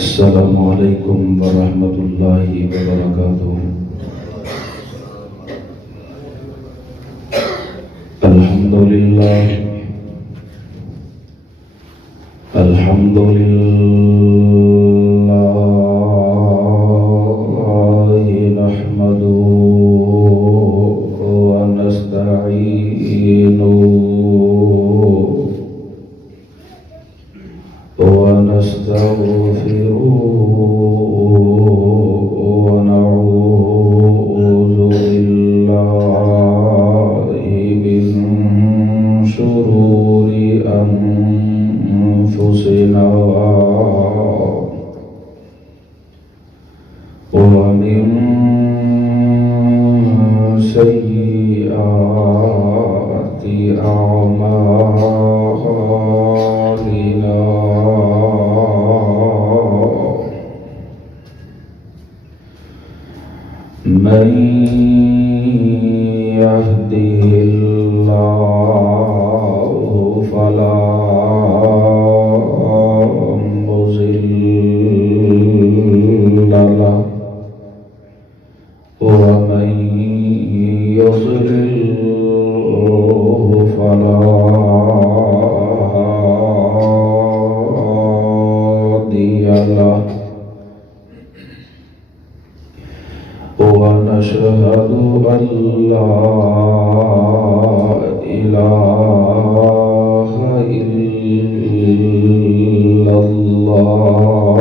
السلام علیکم ورحمۃ اللہ وبرکاتہ۔ الحمدللہ نحمدہ ونستعینہ ونستغفرہ ونعوذ باللہ من شرور أنفسنا ومن سيئات أعمالنا، من يهده الله فلا مضل له ومن يضلل فلا هادي له، ونشهد أن لا إله إلا الله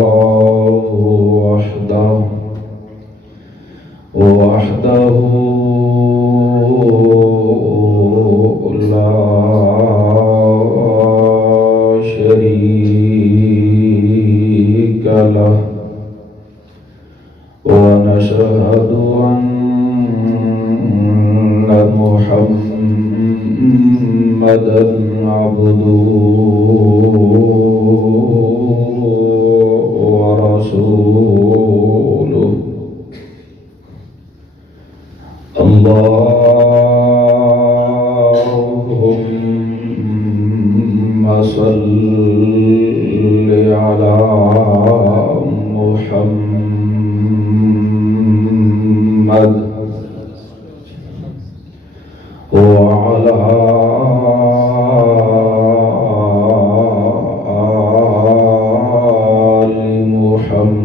وحده لا شريك له، ونشهد أن محمدًا عبده ورسوله۔ اللهم صل على محمد وعلى آل محمد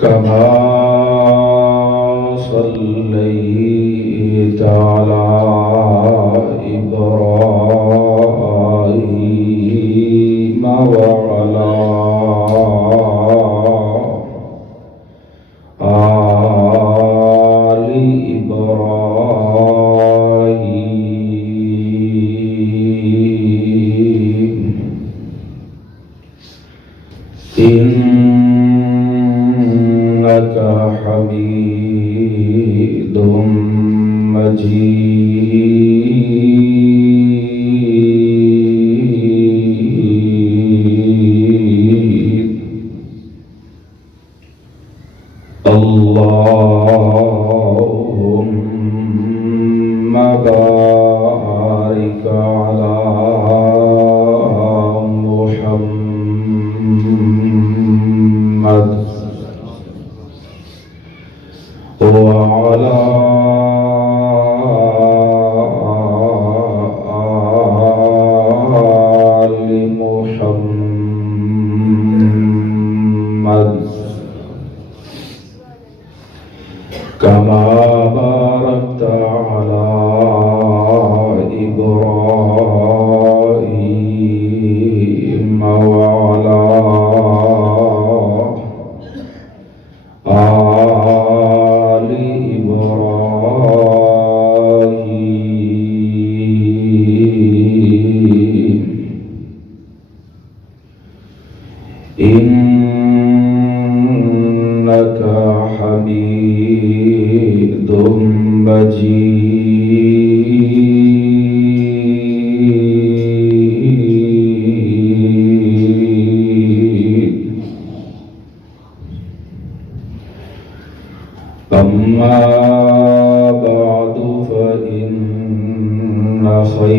كما صليت على إبراهيم وعلى آل إبراهيم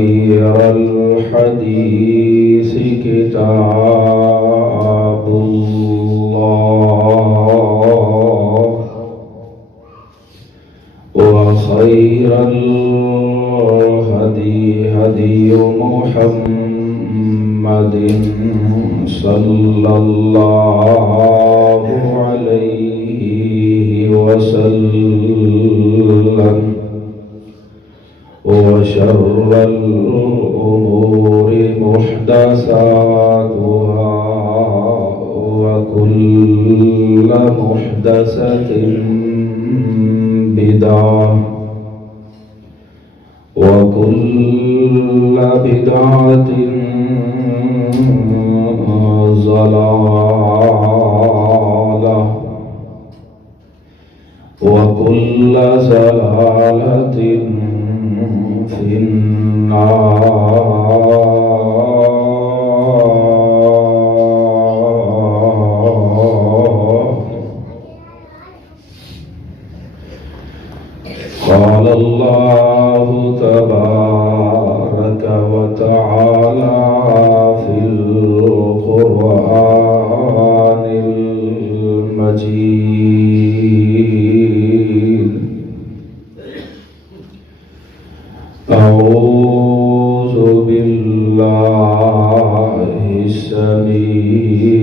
خير الحديث كتاب الله وخير الهدي هدي محمد صلى الله عليه وسلم وشر الأمور محدثاتها وكل محدثة بدعة وكل بدعة ضلالة وكل ضلالة في النار. قال الله تبارك وتعالى في القرآن المجيد: أعوذ بالله السميع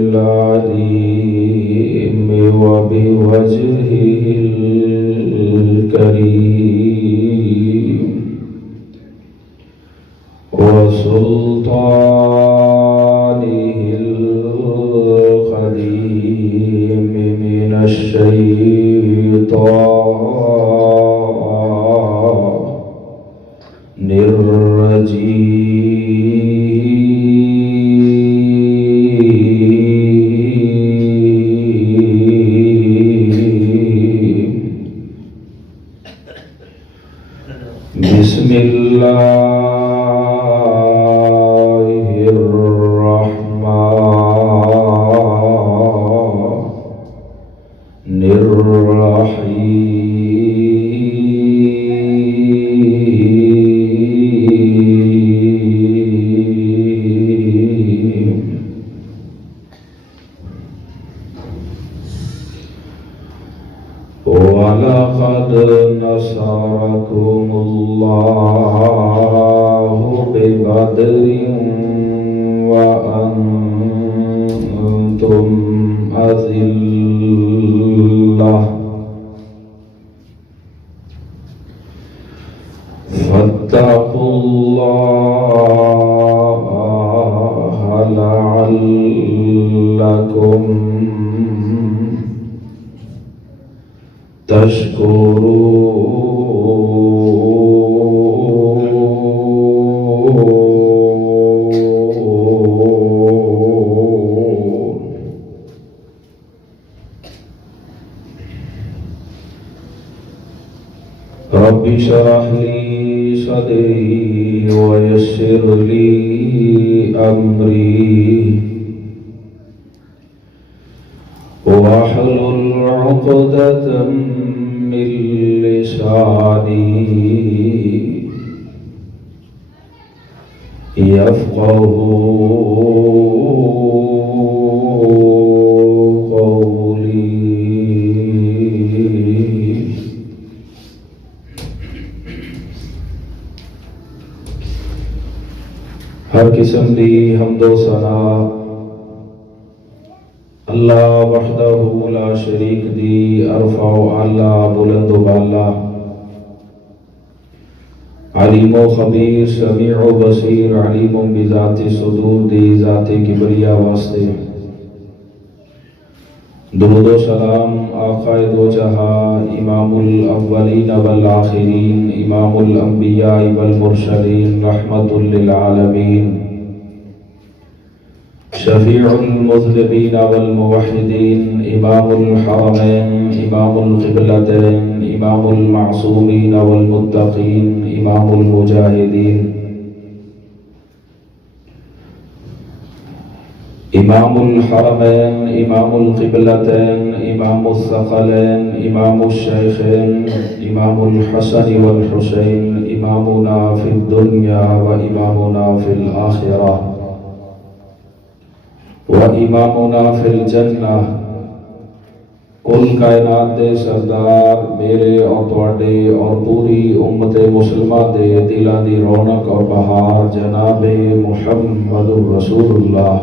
العليم وبوجهه الكريم وسلطانه القديم من الشيطان الرجيم. بسم الله الرحمن الرحيم. ولقد نصركم الله ببدر وأنتم أذلة فاتقوا الله لعلكم تشكرون. رب اشرح لي صدري ويسر لي أمري واحلل عقدة من لساني يفقهوا قولي. ہر قسم دی حمد و ثنا اللہ وحدہ لا شریک دی ارفع و اعلی بلند و بالا علیم و خبیر سمیع و بصیر علیم بذات صدور دی ذات کبریا واسطے درود و سلام آقا دو جہاں امام الاولین والآخرین امام الانبیاء والمرسلین رحمت للعالمین شفیع المذنبین والموحدین امام الحرمین امام القبلتین امام المعصومین والمتقین امام المجاہدین امام الحرمین امام القبلتین امام الثقلین امام الشیخین امام الحسن والحسین إمامنا في الدنيا وإمامنا في الآخرة وإمامنا في الجنة کل کائنات دے سردار میرے اور تواڈے اور پوری امت مسلمہ دے دلاں دی رونق اور بہار جناب محمد رسول اللہ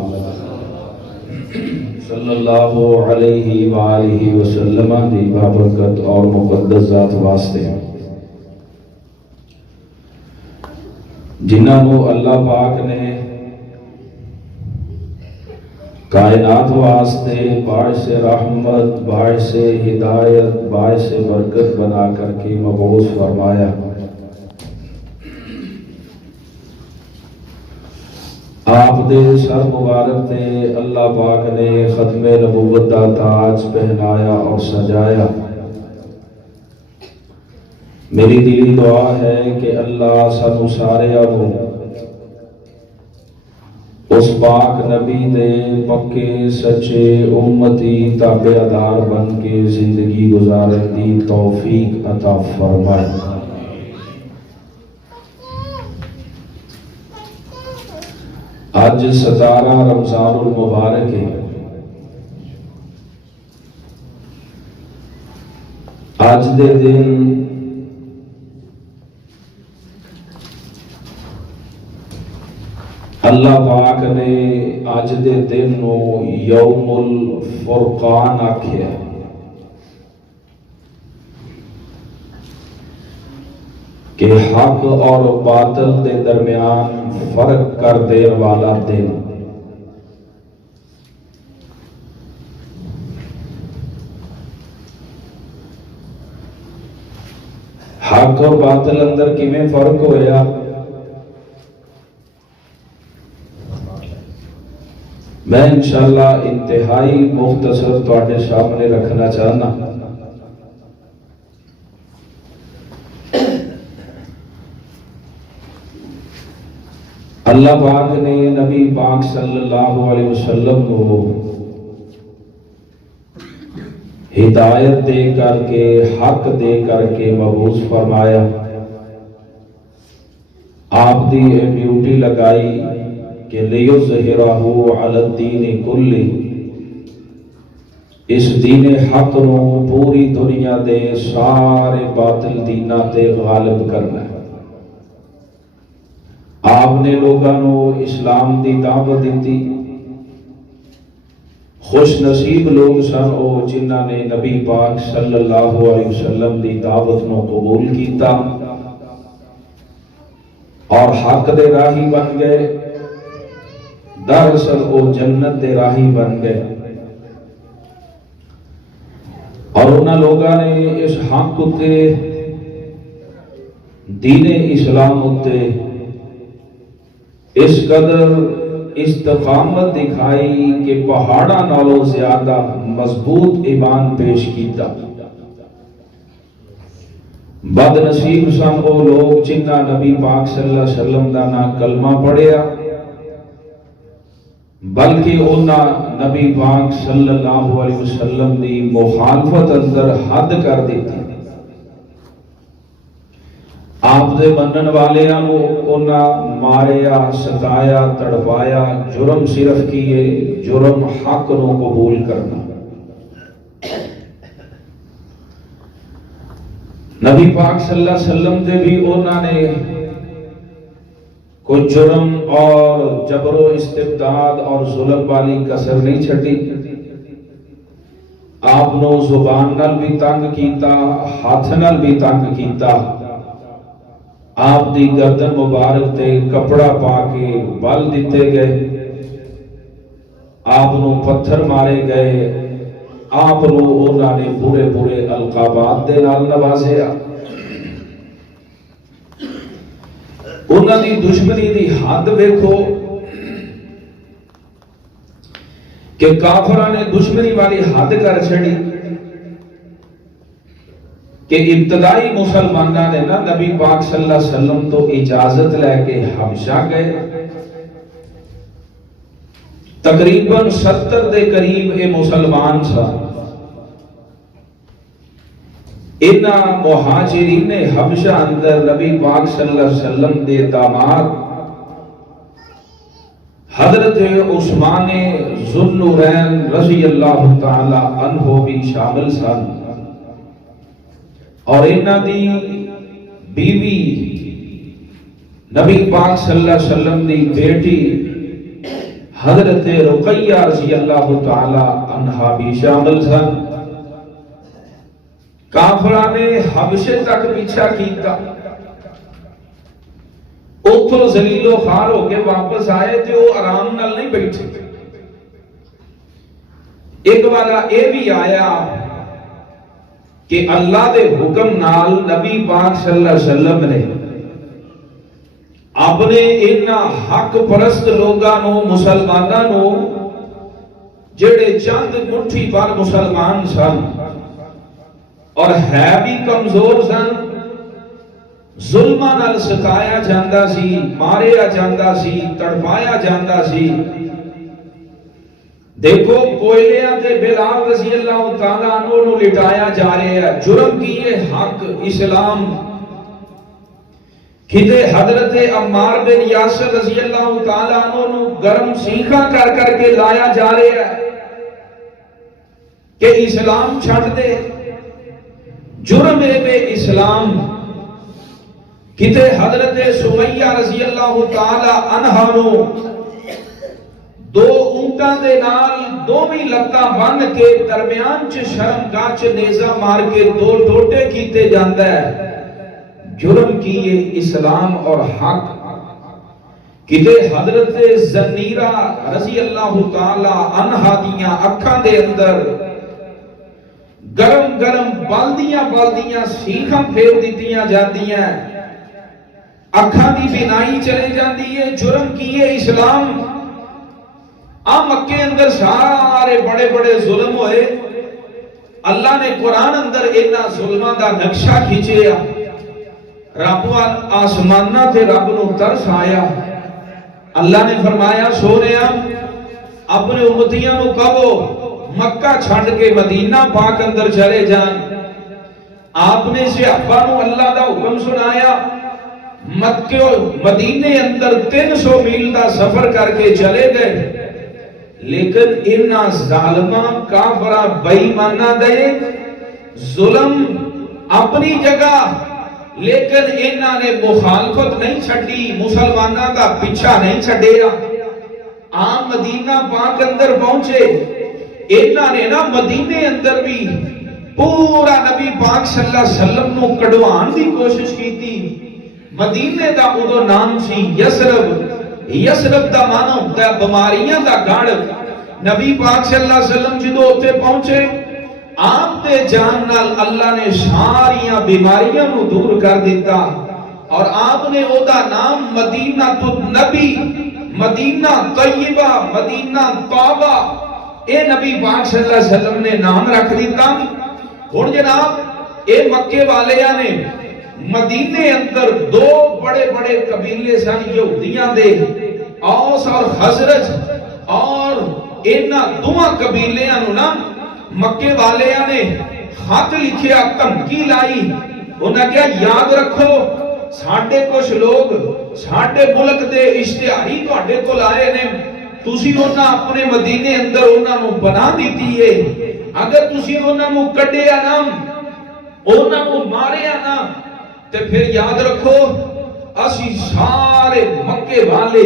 صلی اللہ علیہ وآلہ وسلم دی بابرکت اور مقدس ذات واسطے جنہاں نو اللہ پاک نے کائنات واسطے باعث رحمت، باعث ہدایت، باعث برکت بنا کر کے مبعوث فرمایا۔ آپ دے سر مبارک تے اللہ پاک نے ختم نبوت دا تاج پہنایا اور سجایا۔ میری دلی دعا ہے کہ اللہ سانو سارے اس پاک نبی دے پکے سچے امتی تابعدار بن کے زندگی گزارن دی توفیق عطا فرمائے۔ آج 17 رمضان المبارک ہے۔ آج دے دن اللہ پاک نے آج دے دن نو یوم الفرقان آکھیا ہے کہ حق اور باطل دے درمیان فرق کر دین والا دن۔ حق اور باطل اندر کیویں فرق ہویا؟ میں انشاءاللہ انتہائی مختصر تواڈے سامنے رکھنا چاہنا۔ اللہ پاک نے نبی پاک صلی اللہ علیہ وسلم کو ہدایت دے کر کے حق دے کر کے مبعوث فرمایا۔ آپ دی ڈیوٹی لگائی کہ لیظہرہ علی الدین کلہ، اس دین حق نو پوری دنیا دے سارے باطل دیناں تے غالب کرنا ہے۔ آپ نے لوگاں نو اسلام دی دعوت دیتی۔ خوش نصیب لوگ سن او جنہاں نے نبی پاک صلی اللہ علیہ وسلم دی دعوت نو قبول کیتا اور حق دے راہی بن گئے۔ دراصل وہ جنت دے راہی بن گئے اور انہاں لوگاں نے اس حق اتے دین اسلام اتے اس قدر استقامت دکھائی کہ پہاڑاں نالوں زیادہ مضبوط ایمان پیش کیتا۔ بد نصیب سن وہ لوگ جنہاں نبی پاک صلی اللہ علیہ وسلم دا نہ کلمہ پڑھیا بلکہ انہاں نبی پاک صلی اللہ علیہ وسلم دی مخالفت اندر حد کر دیتی۔ آپ دے منن والیاں نو انہاں ماریا، ستایا، تڑپایا، جرم صرف کیے، جرم حق نو قبول کرنا۔ نبی پاک صلی اللہ علیہ وسلم دے بھی انہاں نے کوئی جرم اور جبر و استبداد اور ظلم والی کسر نہیں چھٹی۔ آپ نو زبان نال بھی تنگ کیتا، ہاتھ نال بھی تنگ کیتا۔ آپ دی گردن مبارک تے کپڑا پا کے بل دیتے گئے، آپ نو پتھر مارے گئے، آپ نو انہاں نے برے برے القابات دے نال نوازیا۔ انہاں دی دشمنی دی حد ویکھو کہ کافراں نے دشمنی والی حد کر چھڑی کہ ابتدائی مسلمانہ نے نا نبی پاک صلی اللہ علیہ وسلم تو اجازت لے کے حبشہ گئے۔ تقریباً 70 دے قریب اے مسلمان سا انہا مہاجرین حبشہ اندر نبی پاک صلی اللہ علیہ وسلم دے داماد حضرت عثمان ذوالنورین رضی اللہ تعالی عنہ بھی شامل سن، اور انہا دی بیوی نبی پاک صلی اللہ علیہ وسلم دی بیٹی حضرت رقیہ رضی اللہ تعالی عنہ بھی شامل سن۔ کافران نے حبشے تک پیچھا کیتا، اتھو ذلیل و خوار ہو کے واپس آئے تے وہ آرام نال نہیں بیٹھے۔ ایک والا اے بھی آیا کہ اللہ دے حکم نال نبی پاک صلی اللہ علیہ وسلم نے اپنے انہا حق پرست لوگانوں مسلمانانوں جڑے چند مٹھی پر مسلمان سن اور ہے بھی کمزور سن، ظلمہ نال ستایا جاندہ سی، ماریا جاندہ سی، تڑپایا جاندہ سی۔ دیکھو کوئلیاں تے بلال رضی اللہ تعالیٰ عنہ نو لٹایا جا رہے ہیں، جرم کیے حق اسلام۔ کھتے حضرت عمار بن یاسر رضی اللہ تعالیٰ عنہ نو گرم سیخا کر کر کے لایا جا رہے ہیں کہ اسلام چھٹ دے، جرم بے اسلام۔ کتے حضرت سمیہ رضی اللہ تعالی عنہ نو دو اونٹاں دے نال دوویں لتاں بن کے درمیان چ شرمگاہ چ نیزہ مار کے دو ٹوٹے کیتے جاندا ہے، جرم کیے اسلام اور حق۔ کتے حضرت زنیرہ رضی اللہ تعالی عنہ دیاں اکھاں دے اندر گرم گرم بالدیاں سیخاں پھیر دیتیاں جاندیاں، اکھاں دی بینائی چلے جاندی ہے، جرم کیے اسلام۔ مکے اندر سارے بڑے بڑے ظلم ہوئے، اللہ نے قرآن اندر اینا ظلمہ دا نقشہ کھینچیا، رب آسمانہ تے رب نو ترس آیا، اللہ نے فرمایا سونیا اپنے امتیاں نو کہو مکہ چھڑ کے مدینہ پاک اندر چلے جان۔ آپ نے صحابہ نو اللہ دا حکم سنایا، مکہ مدینے اندر 300 میل دا سفر کر کے چلے گئے، لیکن انہا ظالمہ کافرہ بےایمانہ دے ظلم اپنی جگہ، لیکن انہا نے مخالفت نہیں چھڑی، مسلمانہ کا پیچھا نہیں چھڑیا۔ عام مدینہ پاک اندر پہنچے، انہا نے نا مدینے اندر بھی پورا نبی پاک صلی اللہ علیہ وسلم نو کڑوان دی کوشش کی تھی۔ مدینے دا ادو نام سی یسرب، یسرب دا معنی ہوتا ہے بیماریاں دا گھر۔ نبی پاک صلی اللہ علیہ وسلم جدو ہوتے پہنچے، آپ دے جان نال اللہ نے ساریاں بیماریاں نو دور کر دیتا، اور آپ نے او دا نام مدینہ النبی، مدینہ طیبہ، مدینہ طابہ، اے نبی پاک صلی اللہ علیہ وسلم نے نام رکھ دیتا۔ اور جناب اے مکے والیاں نے مدینے اندر دو بڑے بڑے قبیلے سن یہودیاں دے، اوس اور خزرج، اور انہاں دوواں قبیلیاں نو نا مکے والیاں نے خط لکھیا، دھمکی لائی، انہاں کہا یاد رکھو ساڈے کچھ لوگ ساڈے ملک دے اشتہاری تہاڈے کول آئے نے، تسی انہاں اپنے مدینے اندر انہاں نو بنا دیتی ہے، اگر تسی انہاں نو کڈیا نا، انہاں نو ماریا نا، تے پھر یاد رکھو اسی سارے مکے والے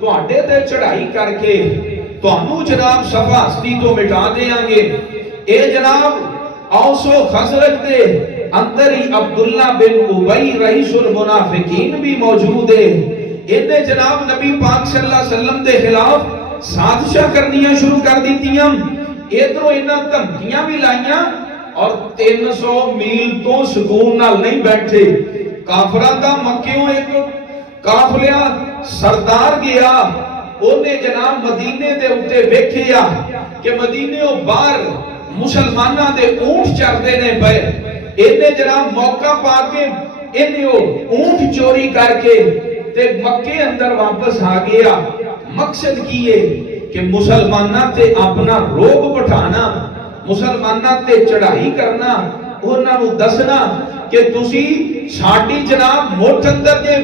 تہاڈے تے چڑھائی کر کے تہانوں جناب صفا ہستی تو مٹا دیاں گے۔ اے جناب اوس و خزرج دے اندر ہی عبداللہ بن ابی رئیس المنافقین بھی موجود ہے، انہیں جناب نبی پاک صلی اللہ علیہ وسلم دے خلاف سازشاں کرنیاں شروع کر دیتیاں، ادھروں انہاں دھمکیاں بھی لائیاں، اور 300 میل تو سکون نال نہیں بیٹھے۔ کافران دا مکیوں ایک کافلیاں سردار گیا، انہیں جناب مدینے دے اتے ویکھیا کہ مدینے و باہر مسلمانہ دے اونٹ چردے نے پے، انہیں جناب موقع پا کے انہیں اونٹ چوری کر کے تے مکے اندر واپس آ گیا۔ مقصد کیے کہ مسلمانہ تے اپنا روب بٹھانا، مسلمانہ تے چڑھائی کرنا، انہاں نوں دسنا کہ تسی ساڈی جناب مٹھ اندر دے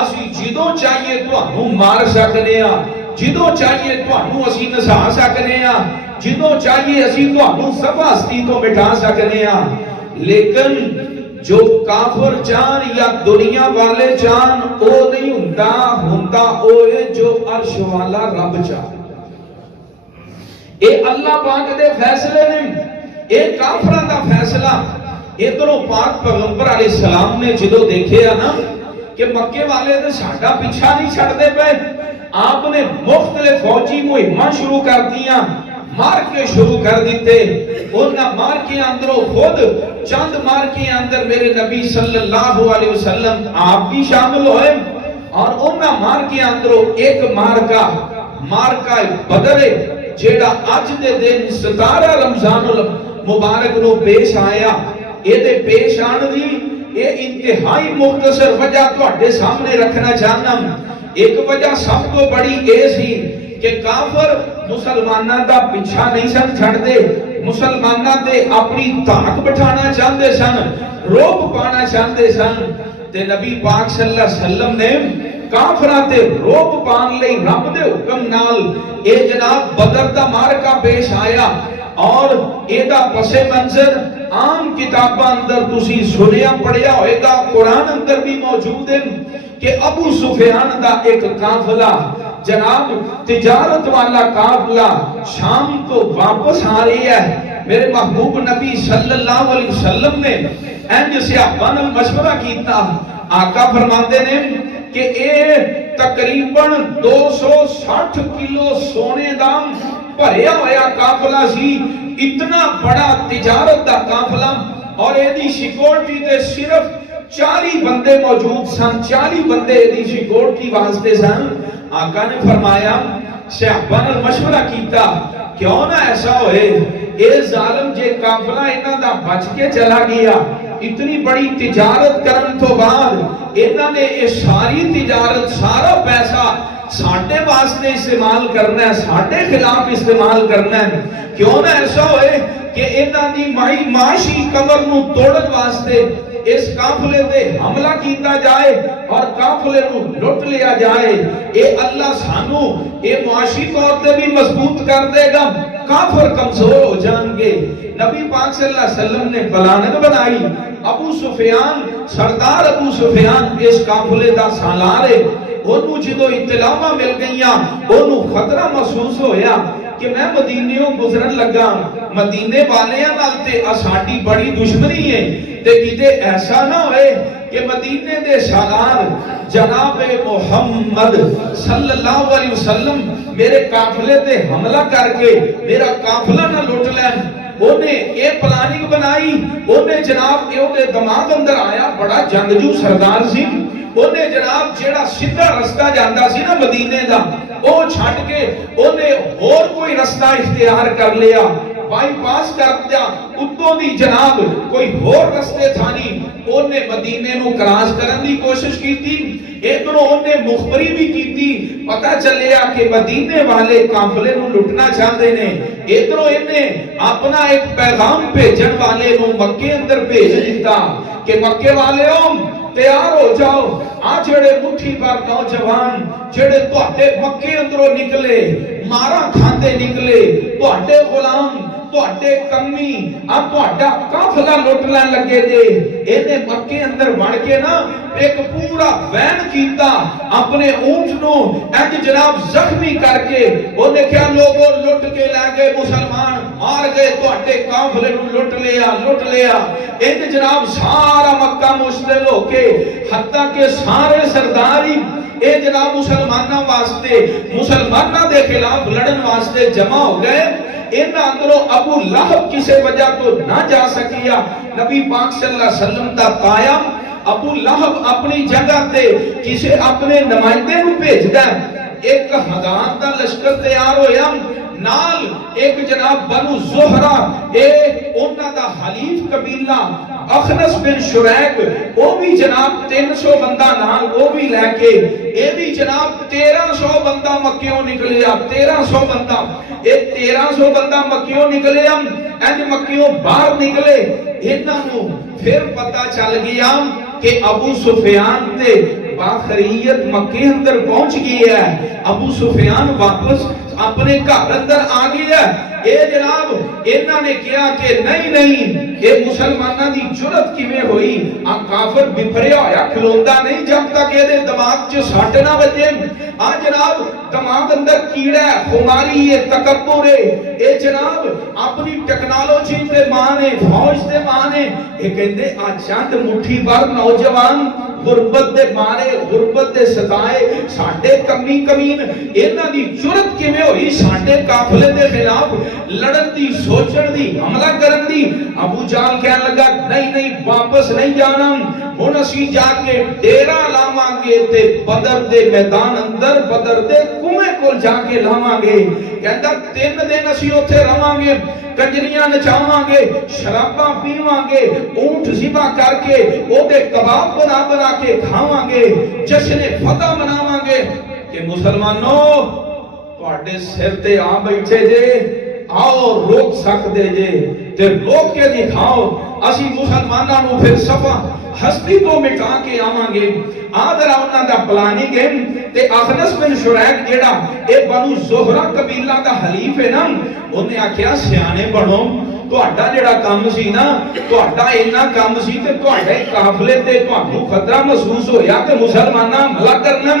اسی جدوں چاہیے تانوں مار سکنے ہاں، جدوں چاہیے تانوں اسی نسا سکنے ہاں، جدوں چاہیے اسی تانوں سب ہستی تو مٹا سکنے ہاں، لیکن جو کافر چان یا دنیا والے چان او نہیں ہوندا او ہے جو عرش والا رب چاہ۔ اے اللہ پاک دے فیصلے نے، اے کافراں دا فیصلہ۔ ادھروں پاک پیغمبر علیہ السلام نے جدو دیکھے نا کہ مکے والے نے ساڈا پیچھا نہیں چھڑدے پے، آپ نے مختلف فوجی مہماں شروع کر دیا، مار کے شروع کر دیتے۔ انہاں مار کے اندروں خود چند مار کے اندر میرے نبی صلی اللہ علیہ وسلم آپ بھی شامل ہوئے، اور انہاں مار کے اندروں ایک مارکا بدر جیڑا اج دے دن 17 رمضان المبارک نو پیش آیا۔ یہ دے پیش آن دی یہ انتہائی مختصر وجہ تواڈے سامنے رکھنا چاہنا۔ ایک وجہ سب تو بڑی اے سی کہ کافر مسلماناں دا پیچھا نہیں سن چھڑدے، مسلماناں تے اپنی طاقت بٹھانا چاہندے سن، روب پانا چاہندے سن، تے نبی پاک صلی اللہ علیہ وسلم نے کافراں تے روب پان لئی رب دے حکم نال اے جناب بدر دا مارکا پیش آیا۔ اور ایدہ پس منظر عام کتاباں اندر تسی سنیا پڑھیا ہوئے گا، قرآن اندر بھی موجود ہے کہ ابو سفیان دا ایک قافلہ جناب تجارت والا قافلہ شام کو واپس آ رہی ہے۔ میرے محبوب نبی صلی اللہ علیہ وسلم نے اینج سے اپنا مشورہ کیتا، آقا فرماتے نے کہ اے تقریباً 260 کلو سونے دام بھریا ہویا قافلہ سی، اتنا بڑا تجارت دا قافلہ، اور ایدی سیکورٹی دے صرف 40 بندے موجود سن، 40 بندے ایدی سیکورٹی واسطے سن۔ آقا نے فرمایا صحابہ نے مشورہ کیتا کیوں نہ ایسا ہوئے اے ظالم جے قافلہ انہاں دا بچ کے چلا گیا، اتنی بڑی تجارت کرن تو بعد انہاں نے یہ ساری تجارت سارا پیسہ ساڑھے واسطے استعمال کرنا ہے، ساڑھے خلاف استعمال کرنا ہے، کیوں نہ ایسا ہوئے کہ انہاں دی معاشی کمر نو توڑن واسطے اس قافلے دے حملہ کیتا جائے اور قافلے نو لٹ لیا جائے۔ اے اللہ سانو اے معاشی طور تے بھی مضبوط کر دے گا، کافر کمزور ہو جائیں گے۔ نبی پاک صلی اللہ علیہ وسلم نے پلاننگ بنائی، ابو سفیان سردار ابو سفیان اس قافلے دا سالار ہے، انہوں جدو اطلاعاں مل گئیاں انہوں خطرہ محسوس ہویا کہ میں مدینیوں گزرن لگا، مدینے والے نالتے اساڈی بڑی دشمنی ہے، تے کیتے ایسا نہ ہوئے کہ مدینے دے سالار جناب محمد صلی اللہ علیہ وسلم میرے قافلے تے حملہ کر کے میرا قافلہ نہ لوٹ لین۔ انہیں یہ پلاننگ بنائی، انہیں جناب یہ دماغ اندر آیا، بڑا جنگجو سردار سی، انہیں جناب جیڑا سیدھا رستہ جاندا سی نا مدینے دا وہ چھٹ کے انہیں اور کوئی رستہ اختیار کر لیا، بائی پاس کر دیا، اتوں دی جناب کوئی اور رستے تھانی، انہیں مدینے نو کراس کرن دی کوشش کی تھی، ادھروں انہیں مخبری بھی کی تھی، پتہ چلیا کہ مدینے والے قافلے نو لٹنا چاہتے نے، ادھروں انہیں اپنا ایک پیغام بھیجن والے نو مکے اندر بھیج دیتا کہ مکے والے تیار ہو جاؤ، آج جڑے مٹھی پر نوجوان جڑے تواڈے مکے اندروں نکلے مارا کھاندے نکلے، تواڈے غلام تواڈے کمی اب تواڈا قافلہ لٹنے لگے دے، اینے مکے اندر بڑھ کے نا ایک پورا وین کیتا، اپنے اونٹ نو انج جناب زخمی کر کے اونے کیا لوگوں لٹ کے لے گئے، مسلمان مار گئے، تواڈے قافلے نو لٹ لیا انج جناب سارا مکہ مشتعل ہو کے حتیٰ کہ سارے سرداری اے جناب مسلمانہ واسطے مسلمانہ دے خلاف لڑن واسطے جمع ہو گئے۔ ان اندروں ابو لہب کسے وجہ تو نہ جا سکیا، نبی پاک صلی اللہ علیہ وسلم دا قائم ابو لہب اپنی جگہ تے کسے اپنے نمائندے نو بھیج دے، 1000 دا لشکر تیار ہویا، نال ایک جناب بنو زہرہ اے انہاں دا حلیف قبیلہ اخنس بن شریک وہ بھی جناب 300 بندہ نال وہ بھی لے کے اے بھی جناب 1300 بندہ مکیوں نکلے، 1300 بندہ اے 1300 بندہ مکیوں نکلے، اینج مکیوں باہر نکلے، انہاں نوں پھر پتہ چل گیا کہ ابو سفیان تے باخریت مکے اندر پہنچ گئی ہے. ابو سفیان واپس اپنے گھر اندر آ گیا. اے جناب انہاں نے کہا کہ نہیں اے مسلماناں دی جرأت کیویں ہوئی؟ آ کافر بپھریا ہویا کھلوندا نہیں جب تک اے دے دماغ 'چ سٹ نہ وجے. آ جناب دماغ اندر کیڑا ہے، خماری ہے، تکبر ہے. اے جناب اپنی ٹیکنالوجی تے مانے، فوج تے مانے. اے کہندے آ چند مٹھی بھر نوجوان غربت دے مارے، غربت دے ستائے، ساڈے کمین انہاں دی جرأت کیویں ہوئی ساڈے قافلے دے خلاف لڑن دی، سوچن دی، حملہ کرن دی؟ ابو جہل کہنے لگا نہیں واپس نہیں جانا. ہن اسی جا کے ڈیرا لاواں گے تے بدر دے میدان اندر بدر دے کنویں کول جا کے لاواں گے. کہندا 3 دن اسی اوتھے رہواں گے، کنجریاں نچاواں گے، شراباں پیواں گے، اونٹ ذبح کر کے او دے کباب بنا کے کھاواں گے، جشن فتح مناواں گے. کہ مسلمانوں تواڈے سر تے آ بیٹھے جے، آؤ روک سکدے جے تے روک کے دکھاؤ. اسی مسلماناں نوں پھر صفا ہستی تو مٹا کے آواں گے. آدھر انہاں دا پلاننگ ہے تے اخنس بن شریک جیڑا اے بنو زہرہ قبیلہ دا حلیف ہے نا، انہیں آکھیا سیانے بنو، تہاڈا جیڑا کام سی نا، تہاڈا اینا کام سی تے تہاڈے قافلے تے تہانوں خطرہ محسوس ہویا کہ مسلماناں حملہ کرنا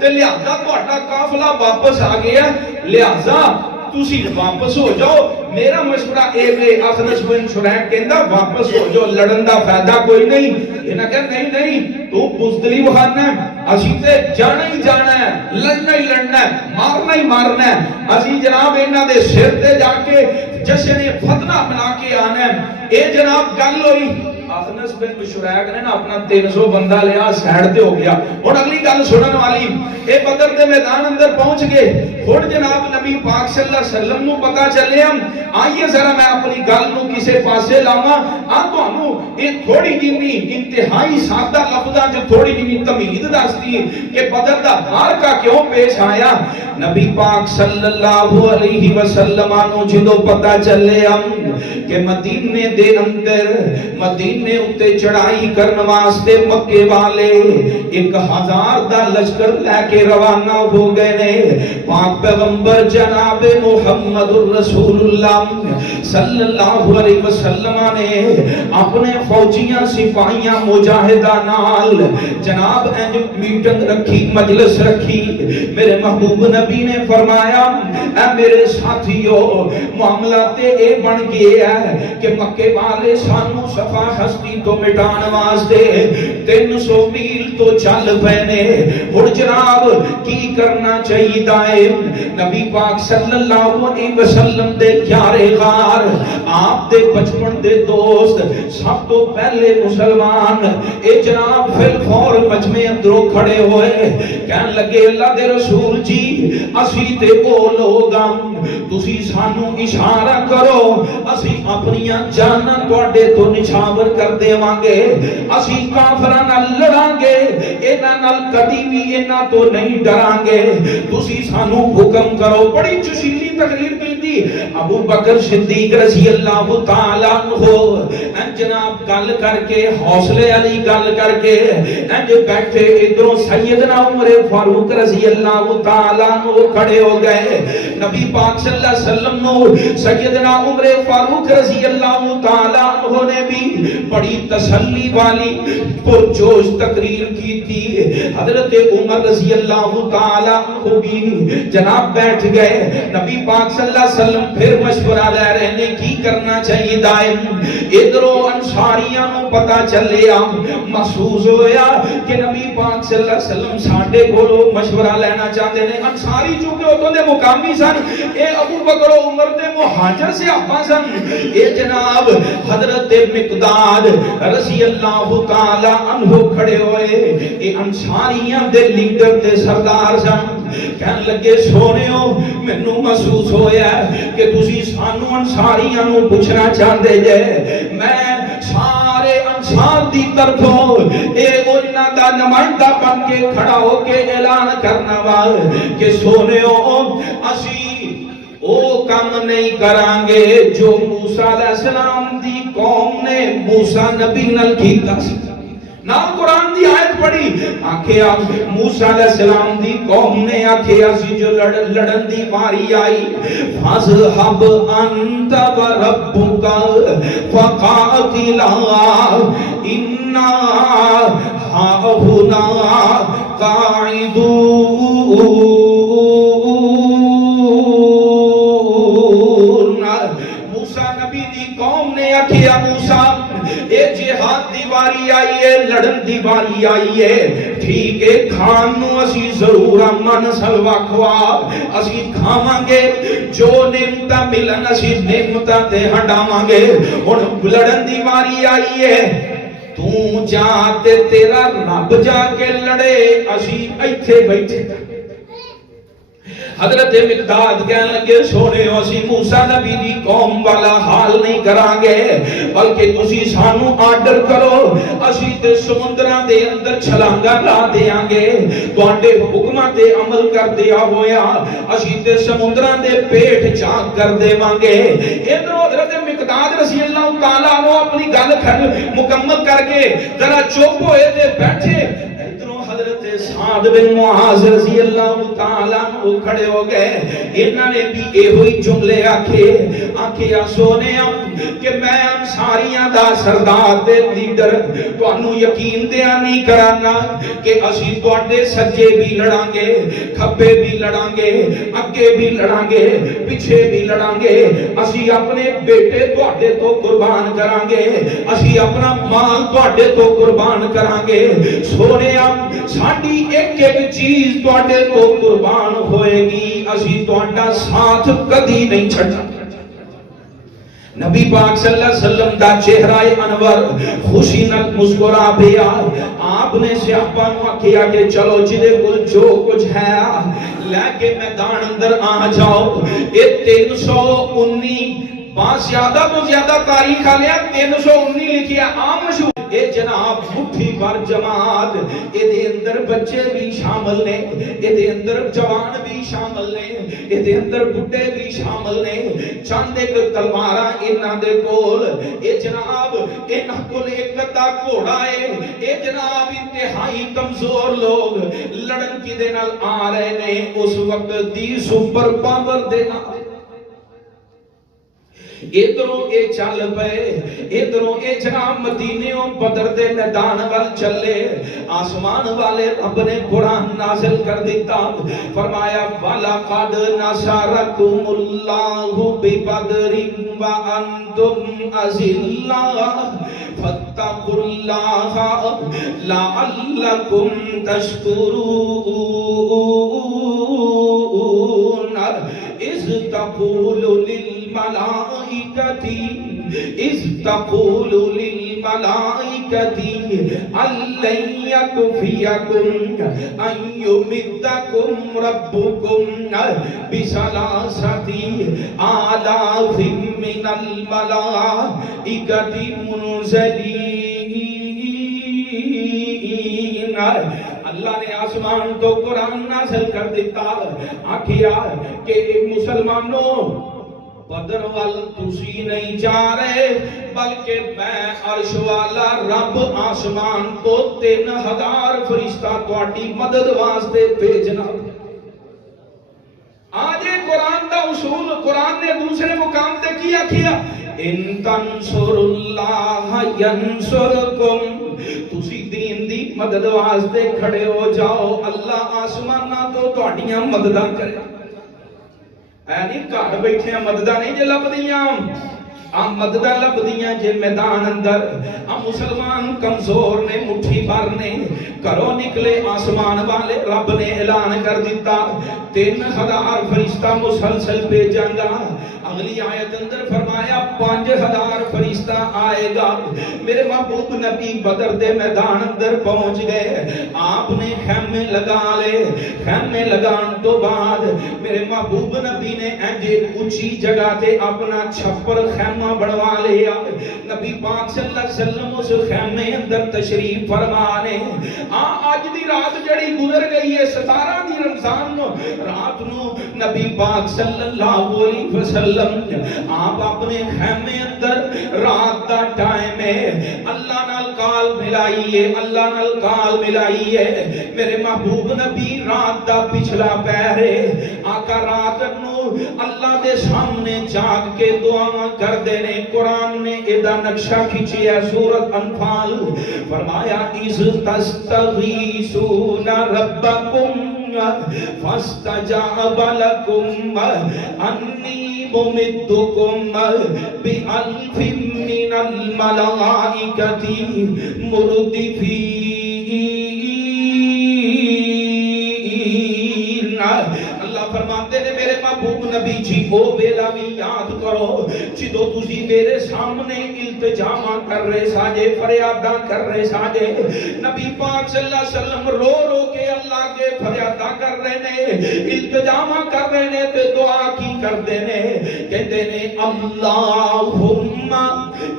تے لہذا تہاڈا قافلہ واپس آ گیا، لہذا تسی واپس ہو جاؤ. میرا مشورہ اے وے. اخنس بن شریک کہندا واپس ہو جاؤ، لڑن دا فائدہ کوئی نہیں. انہاں کہ نہیں تو بزدلی بخانا ہے، اسی تے جانا ہی جانا ہے، لڑنا ہی لڑنا ہے، مارنا ہی مارنا ہے. اسی جناب انہاں دے سر تے جا کے جشن فتنہ بنا کے آنا ہے. اے جناب گل ہوئی. اخنس بن شریک نے نا اپنا 300 بندہ لیا، سائیڈ تے ہو گیا. ہن اگلی گل سنن والی، اے بدر دے میدان اندر پہنچ گئے. ہن جناب نبی پاک صلی اللہ علیہ وسلم نو پتہ چلیا. آئیے ذرا میں اپنی گل نو کسے پاسے لاواں. آ تانوں اے تھوڑی جنی انتہائی سادہ لفظاں وچ تھوڑی جنی تمہید دستی کہ بدر دا معرکہ کیوں پیش آیا. نبی پاک صلی اللہ علیہ وسلم نو جدوں پتہ چلیا کہ مدینے دے اندر مدینے اتے چڑھائی کرن واسطے مکے والے 1000 دا لشکر لے کے روانہ ہو گئے نے. پاک پیغمبر جناب محمد الرسول اللہ صلی اللہ علیہ وسلم نے اپنے فوجیاں سپاہیاں مجاہدہ نال جناب انج میٹنگ رکھی، مجلس رکھی. میرے محبوب نبی نے فرمایا اے میرے ساتھیو، معاملہ تے اے بن گیا ہے کہ مکے والے سانو صفا ہستی تو مٹان واسطے 300 میل تو چل پینے. ہن جناب کی کرنا چاہیے؟ نبی پاک صلی اللہ علیہ وسلم دے پیارے غار، آپ دے بچپن دے دوست، سب تو پہلے مسلمان اے جناب فل فور مجمع اندروں کھڑے ہوئے کہن لگے اللہ دے رسول جی اسی تے او لوگاں، تسی سانو اشارہ کرو، اسی اپنی جاناں تواڈے تو نچھاور کر دیواں گے، اسی کافراں نال لڑاں گے، انہاں نال کدی بھی انہاں تو نہیں ڈراں گے، تسی سانو حکم کرو. بڑی جشیلی تقریر کی تھی. ابو بکر صدیق رضی اللہ تعالی عنہ جناب گل کر کے حوصلے علی گل کر کے انج بیٹھے. ادھروں سیدنا عمر فاروق رضی اللہ تعالی عنہ کھڑے ہو گئے. نبی پاک صلی اللہ علیہ وسلم نو سیدنا عمر فاروق رضی اللہ تعالی عنہ نے بھی بڑی تسلی والی پرجوش تقریر کی تھی. حضرت عمر رضی اللہ تعالی عنہ بھی جناب بیٹھ گئے. نبی پاک صلی اللہ علیہ وسلم پھر مشورہ لے رہے نے کی کرنا چاہیے دائم. ادھروں انصاریاں نو پتہ چلیا، محسوس ہویا کہ نبی پاک صلی اللہ علیہ وسلم ساڈے کولوں مشورہ لینا چاہتے ہیں. انصاری جو کہ اوتھوں دے مقامی سن، اے ابو بکر و عمر دے مہاجر صحابہ سن. اے جناب حضرت مقداد رضی اللہ تعالی عنہ کھڑے ہوئے. اے انصاریاں دے لیڈر تے سردار سن. کہن لگے سونےو مینوں محسوس ہویا کہ تسی سانو انصاریاں نو پوچھنا چاہندے جے. میں سارے انصار دی طرفوں اے انہاں دا نمائندہ بن کے کھڑا ہو کے اعلان کرنا وا کہ سونےو اسی وہ کام نہیں کرانگے جو موسیٰ علیہ السلام دی قوم نے موسیٰ نبی نال کیتا سی. نام قرآن دی آیت پڑھی آکھیا موسیٰ علیہ السلام دی قوم نے آکھیا سی جو لڑن دی باری آئی فَاذْهَبْ أَنْتَ وَرَبُّكَ فَقَاتِلَا إِنَّا هَاهُنَا قَاعِدُونَ. موسیٰ نبی دی قوم نے آکھیا موسیٰ اے جہاد دی واری آئی ہے لڑن دی واری آئی ہے ٹھیک ہے کھان نو اسی ضرور من سلوا کھوا اسی کھاواں گے جو نعمتاں ملن اسی نعمتاں تے ہٹاواں گے. ہن لڑن دی واری آئی ہے تو جا تے تیرا رب جا کے لڑے اسی ایتھے بیٹھے. حضرت مقداد کہنے لگے سونے اسی موسیٰ نبی دی قوم والا حال نہیں کران گے بلکہ تسی سانو آرڈر کرو اسی تے سمندراں دے اندر چھلانگا لا دیاں گے تواڈے حکماں تے عمل کر دیا ہویا اسی تے سمندراں دے پیٹ چاک کر دیواں گے. ادھر حضرت مقداد رضی اللہ تعالیٰ عنہ اپنی گل مکمل کر کے ذرا چپ ہوئے تے بیٹھے. حضرت سعد بن معاذ رضی اللہ تعالیٰ عنہ کھڑے ہو گئے. انہوں نے بھی اے ہوئی جملے آکھیا سونیا کہ میں انصاریاں دا سردار تے لیڈر تانوں یقین دیا نہیں کرانا کہ اسی تواڈے سجے بھی لڑاں گے کھبے بھی لڑاں گے اگے بھی لڑاں گے پیچھے بھی لڑاں گے اسی اپنے بیٹے تواڈے تو قربان کراں گے اسی اپنا مال تواڈے تو قربان کراں گے. سونیا ساڈی ایک ایک چیز تواڈے تو قربان ہوئے گی اسی تواڈا ساتھ کدی نہیں چھڈنا. نبی پاک صلی اللہ علیہ وسلم دا چہرہ انور خوشی نال مسکرا پیا. آپ نے صحابہ نو آکھیا کہ چلو جدے کول جو کچھ ہے لے کے میدان اندر آ جاؤ. اے 319 بات زیادہ تو زیادہ تاریخ آلیا 319 لکھیا عام مشہور. اے جناب مٹھی بھر جماعت اے دے اندر بچے بھی شامل نے اے دے اندر جوان بھی شامل نے اے دے اندر بڈھے بھی شامل نے. چند ایک تلواراں انہاں دے کول اے جناب انہاں کول ایک تا گھوڑا ہے. اے جناب انتہائی کمزور لوگ لڑن کدے نال آ رہے نے اس وقت دی سپر پاور دے نال. ادھروں اے چل پے ادھروں اے جناب مدینیوں بدر دے میدان وال چلے. آسمان والے رب نے قرآن نازل کر دیتا فرمایا وَلَقَدْ نَصَرَكُمُ اللَّهُ بِبَدْرٍ وَأَنْتُمْ أَذِلَّةٌ فَاتَّقُوا اللَّهَ لَعَلَّكُمْ تَشْكُرُونَ. إِذْ تَقُولُ لِلْمَلَائِكَةِ أَلَّنْ يَكْفِيَكُمْ أَنْ يُمِدَّكُمْ رَبُّكُمْ بِثَلَاثَةِ آلَافٍ مِّنَ الْمَلَائِكَةِ مُنْزَلِينَ. اللہ نے آسمان تو قرآن نازل کر دیتا آکھیا کہ مسلمانوں بدر وال تسی نہیں جا رہے بلکہ میں عرش والا رب آسمان تو 3000 فرشتہ تواڈی مدد واسطے بھیجنا. آج قرآن دا اصول قرآن نے دوسرے مقام تے کیا ان تنصر اللہ ینصرکم. تسی دین دی مدد واسطے کھڑے ہو جاؤ اللہ آسماناں تو تواڈیاں مدداں کرے. اے نہیں گھر بیٹھے مدداں نہیں جے لبدیاں مدداں لبدیاں جے میدان اندر. مسلمان کمزور نے مٹھی بھر نے گھروں نکلے آسمان والے رب نے اعلان کر دیتا 3000 فرشتہ مسلسل بھیجاں گا. اگلی آیت اندر فرمایا 5000 فرشتہ آئے گا. میرے محبوب نبی بدر دے میدان اندر پہنچ گئے. آپ نے خیمے لگا لے. خیمے لگان تو بعد میرے محبوب نبی نے انجے اونچی جگہ تے اپنا چھپر خیمہ بڑھوا لیا. نبی پاک صلی اللہ علیہ وسلم اس خیمے اندر تشریف فرما نے. آج دی رات جڑی گزر گئی ہے 17 دی رمضان نو رات نو نبی پاک صلی اللہ علیہ وسلم آپ اپنے خیمے اندر رات دا ٹائم ہے اللہ نال کال ملائیے اللہ نال کال ملائیے میرے محبوب نبی رات دا پچھلا پہر ہے آقا رات نو اللہ دے سامنے جاگ کے دعا کر دینے قرآن نے ادا نقشہ کھچیا سورۃ انفال فرمایا اِذْ تَسْتَغِیثُونَ رَبَّکُمْ فَاسْتَجَابَ لَكُمْ أَنِّی مُمِدُّکُمْ بِأَلْفٍ مِّنَ الْمَلَائِکَةِ مُرْدِفِینَ اللہ فرماتے نے میرے محبوب نبی جی او ویلا بھی یاد کرو جدو تسی میرے سامنے التجاواں کر رہے ساجے فریاداں کر رہے ساجے نبی پاک صلی اللہ علیہ وسلم رو رو کے اللہ کے فریاداں کر رہے نے التجاواں کر رہے نے تے دعا کی کردے نے کہتے نے اللہم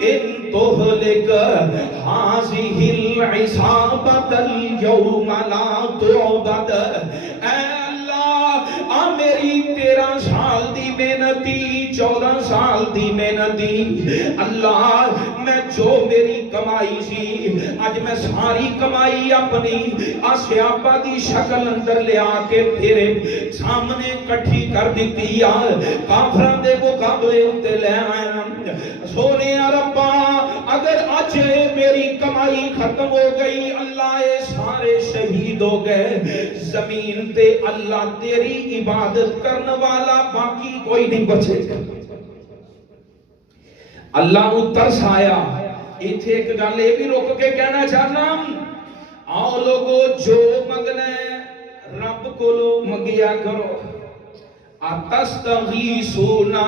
ان تہلک ہذہ العصابۃ اليوم لا تعبد اے میری 13 سال دی محنتی 14 سال دی محنتی اللہ میں جو میری کمائی سی آج میں ساری کمائی اپنی آسیابہ دی شکل اندر لے آکے تیرے سامنے کٹھی کر دیتی کافران دے مقابلے ہوتے لے آئے سونے ربا اگر آج میری کمائی ختم ہو گئی اللہ سارے شہید ہو گئے زمین تے اللہ تیری عبادت کرنے والا باقی کوئی نہیں بچے گا اللہ نو ترس آیا ایتھے ایک گالے بھی روک کے کہنا چاہنا آؤ لوگو جو مگنے رب کو لو مگیا کرو اتستغیثونا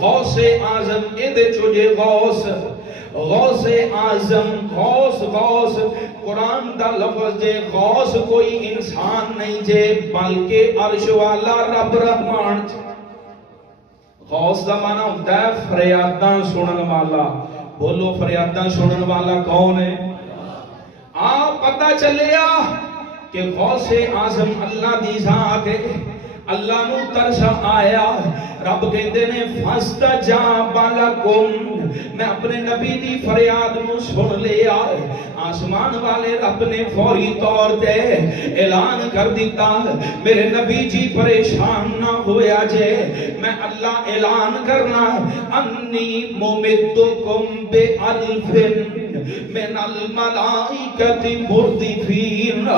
غوث اعظم ایدے چوجے غوث اعظم غوث قرآن دا لفظ جے غوث کوئی انسان نہیں جے بلکہ عرش والا رب رحمان غوث دا معنی ہوتا ہے فریاداں سنن والا بولو فریاداں سنن والا کون ہے پتہ چلیا کہ غوث اعظم اللہ دی ذات ہے اللہ نو ترس آیا رب کہتے نے فَاسْتَجَابَ لَكُمْ میں اپنے نبی دی فریاد نو سن لیا آسمان والے رب نے فوری طور تے اعلان کر دیتا میرے نبی جی پریشان نہ ہویا جے میں اللہ اعلان کرنا انی ممدکم بے الفن من الملائکت مردفین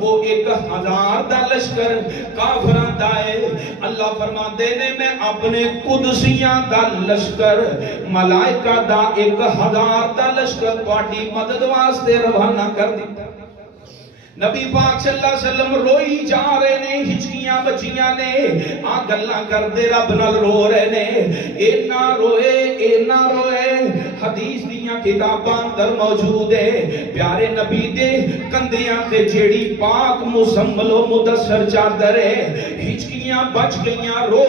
وہ 1000 دا لشکر کافران دائے اللہ فرماتے نے میں اپنے قدسیاں دا لشکر ملائکہ دا 1000 دا لشکر پاٹی مدد واسطے روانہ کر دیتا نبی پاک صلی اللہ علیہ وسلم روئی جا رہے نے ہچکیاں بچیاں نے گلاں کر دے رب نال رو رہے نے اینا روئے حدیث دیاں کتاباں در موجود ہے پیارے نبی دے کندیاں تے جیڑی پاک مسمل و مدثر چادر ہے ہچکیاں بچ گئیاں رو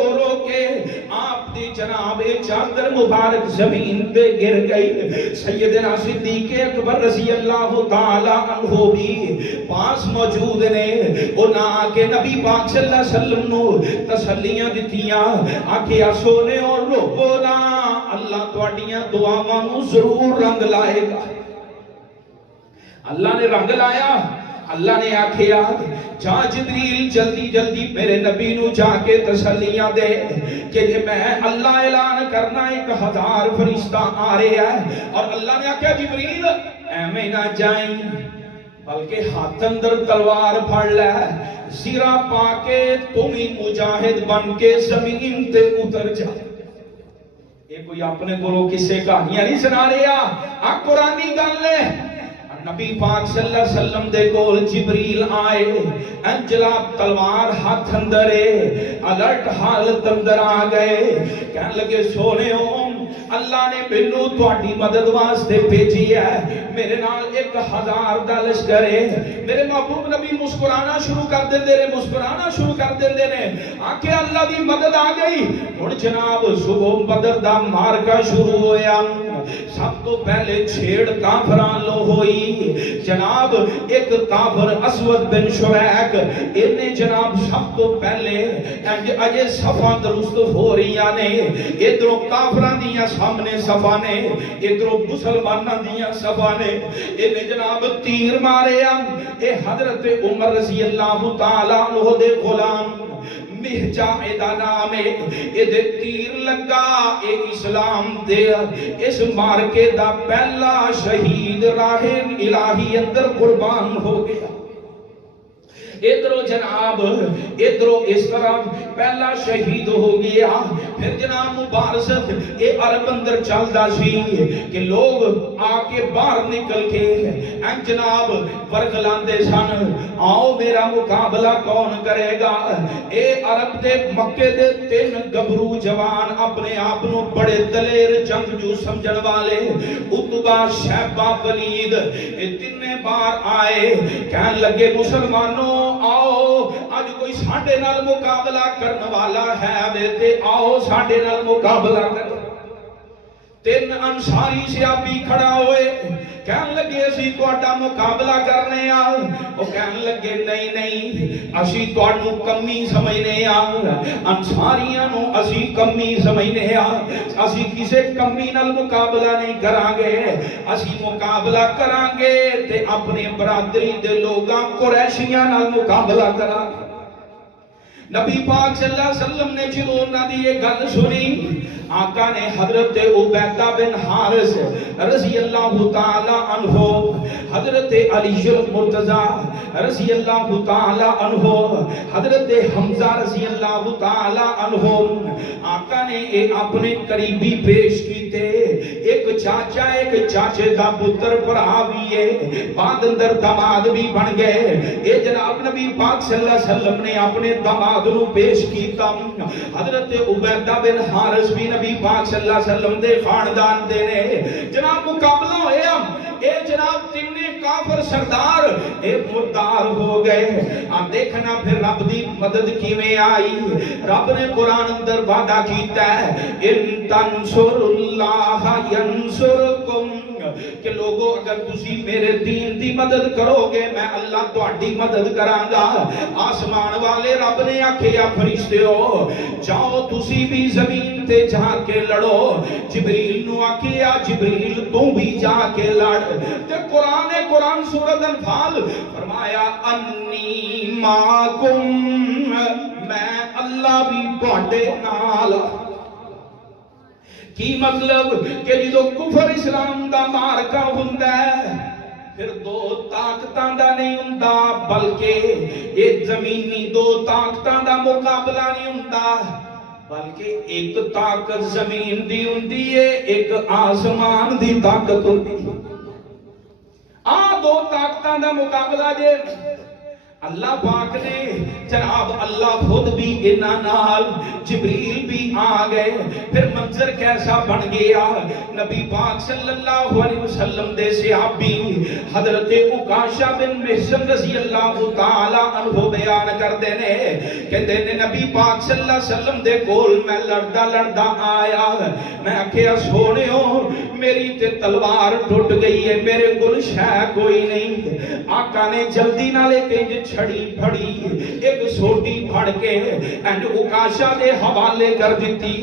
کے آپ دی جناب چادر مبارک زمین پہ گر گئی سیدنا صدیق اکبر رضی اللہ تعالی عنہ بھی پاس موجود نے انہاں آکے نبی پاک صلی اللہ علیہ وسلم نو تسلیاں دتیاں آکے سونے اور لوگو نا اللہ تواڈیاں دعاواں نو ضرور رنگ لائے گا اللہ نے رنگ لایا اللہ نے آکھیا جا جبریل جلدی میرے نبی نو جا کے تسلیاں دے کہ میں اللہ اعلان کرنا 1000 فرشتہ آ رہے ہیں اور اللہ نے آکھیا جبریل ایویں نہ جائیں بلکہ ہاتھ اندر تلوار پھڑ لے زیرہ پا کے تم ہی مجاہد بن کے زمین تے اتر جا یہ کوئی اپنے گروہ کسے کہانیاں نہیں سنا رہا قرآنی گل ہے نبی پاک صلی اللہ علیہ وسلم دے کول جبریل آئے انجلاب تلوار ہاتھ اندر ہے الرٹ حالت اندر آ گئے کہنے لگے سونے ہوں اللہ نے مینوں تہاڈی مدد واسطے بھیجی ہے، میرے نال 1000 دا لشکر ہے۔ میرے محبوب نبی مسکرانا شروع کر دیندے نے، مسکرانا شروع کر دیندے نے، آکھے اللہ دی مدد آ گئی۔ ہن جناب صبح بدر دا مارکا شروع ہویا، سب تو پہلے چھیڑ کافراں لو ہوئی۔ جناب ایک کافر اسود بن شریک، انہیں جناب سب تو پہلے اجے صفاں درست ہو رہی نے، ادھروں کافراں دیاں سامنے صفاں نے، ادھروں مسلماناں دیاں صفاں نے، انہیں جناب تیر مارے اے حضرت عمر رضی اللہ تعالیٰ عنہ دے غلام مہجا دا نام ہے، اے دے تیر لگا، اے اسلام دے اس مارکے دا پہلا شہید راہ الہی اندر قربان ہو گیا۔ ادھروں جناب ادھروں اس طرح پہلا شہید ہو گیا۔ پھر جناب مبارزت اے عرب اندر چلدا سی کہ لوگ آ کے باہر نکل کے جناب ورگلاندے سن، آؤ میرا مقابلہ کون کرے گا۔ اے عرب دے مکے دے 3 گبرو جوان اپنے آپ نو بڑے دلیر جنگجو سمجھن والے، عتبہ، شیبہ، ولید، اے تینے بار آئے، کہنے لگے مسلمانوں آؤ آج کوئی ساڈے نال مقابلہ کرنے والا ہے وے تے آؤ ساڈے نال مقابلہ کرو۔ 3 انصاری صحابی کھڑا ہوئے، کہنے لگے اسی تہاڈا مقابلہ کرنے آ، وہ کہنے لگے نہیں نہیں اسی تہانوں کمی سمجھنے آ، انصاریاں نو اسی کمی سمجھنے آ، اسی کسے کمی نال مقابلہ نہیں کران گے، اسی مقابلہ کران گے تے اپنے برادری دے لوگاں قریشیاں نال مقابلہ کران گے۔ نبی پاک صلی اللہ علیہ وسلم نے جدوں انہاں دی یہ گل سنی، آقا نے حضرت عبیدہ بن حارث رضی اللہ تعالی عنہ، حضرت علی المرتضی رضی اللہ تعالی عنہ، حضرت حمزہ رضی اللہ تعالی عنہ، آقا نے اپنے قریبی پیش کیتے، ایک چاچا ایک چاچے دا پتر بھرا بھی ہے، بعد اندر داماد بھی بن گئے۔ اے جناب نبی پاک صلی اللہ علیہ وسلم نے اپنے داماد نو پیش کیتا، حضرت عبیدہ بن حارث بھی نبی پاک صلی اللہ علیہ وسلم دے خاندان دے نے۔ جناب مقابلہ ہویا، اے جناب تینے کافر سردار اے مردار ہو گئے۔ آپ دیکھنا پھر رب دی مدد کیویں آئی۔ رب نے قرآن اندر وعدہ کیتا ہے ان تنصر اللہ ینصرکم، کہ لوگو اگر تسی میرے دین دی مدد کرو گے میں اللہ تہاڈی مدد کراں گا۔ آسمان والے رب نے آکھیا فرشتیو جاؤ تسی بھی زمین تے جا کے لڑو، جبریل نو آکھیا جبریل تو بھی جا کے لڑ، تے قرآن سورۃ انفال فرمایا انی معکم، میں اللہ بھی تہاڈے نال۔ کی مطلب کہ جدو کفر اسلام دا مارکا ہوندا ہے پھر 2 طاقتاں دا نہیں ہوندا، بلکہ ایک زمینی 2 طاقتاں دا مقابلہ نہیں ہوندا، بلکہ ایک طاقت زمین دی ہوندی ہے، ایک آسمان دی طاقت ہوندی ہے۔ 2 طاقتاں دا مقابلہ جے اللہ پاک نے جناب اللہ خود بھی انہاں نال، جبریل بھی آ گئے، پھر منظر کیسا بن گیا۔ نبی پاک صلی اللہ علیہ وسلم دے صحابی حضرت عکاشہ بن محصن رضی اللہ تعالی عنہ بیان کردے نے، کہندے نے نبی پاک صلی اللہ علیہ وسلم دے کول میں لڑدا لڑدا آیا، میں آکھیا سونےو میری تے تلوار ٹوٹ گئی ہے، میرے کول شے کوئی نہیں۔ آقا نے جلدی نال ایک چھڑی پھڑی، ایک سوٹی پھڑ کے اینڈ عکاشہ دے حوالے کر دیتی،